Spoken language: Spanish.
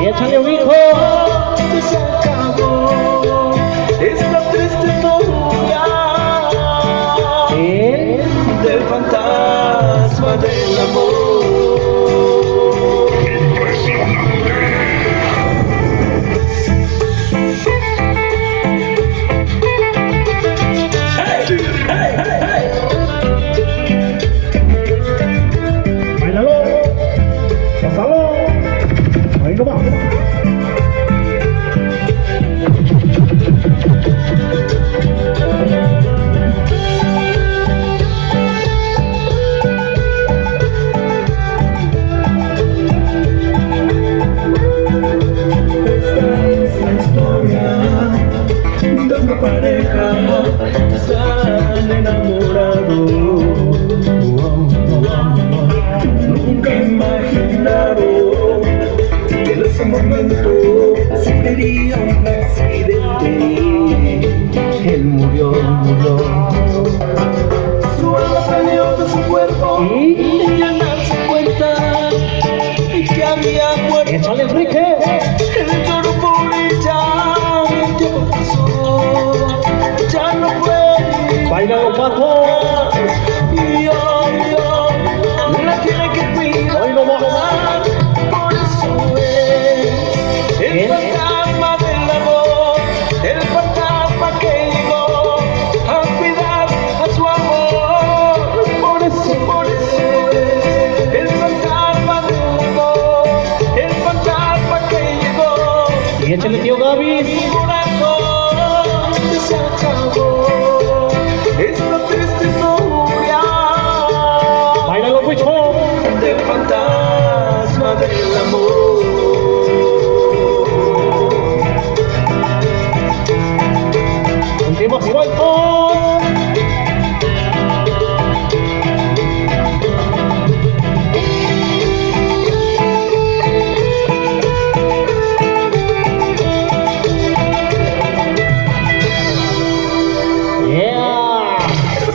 Y échale un hijo. Se acabó esta triste historia del fantasma del amor. Báilalo, pásalo, ahí nomás. De una pareja están enamorados. Nunca imaginaron que en ese momento sufriría un accidente. Él murió. Su alma salió de su cuerpo y al darse cuenta que había muerto. Échale, Enrique. Él lloró por ella, el tiempo pasó, ya no puede. Báilalo, Pato. Y hoy la tiene que cuidar. Hoy no va. Por eso es el fantasma del amor, el fantasma que llegó a cuidar a su amor. Por eso es el fantasma del amor, el fantasma que llegó. Y échale, tío Gaby. Mi corazón se acabó esta triste historia Báilalo, Wicho. del fantasma del amor. Último suelto.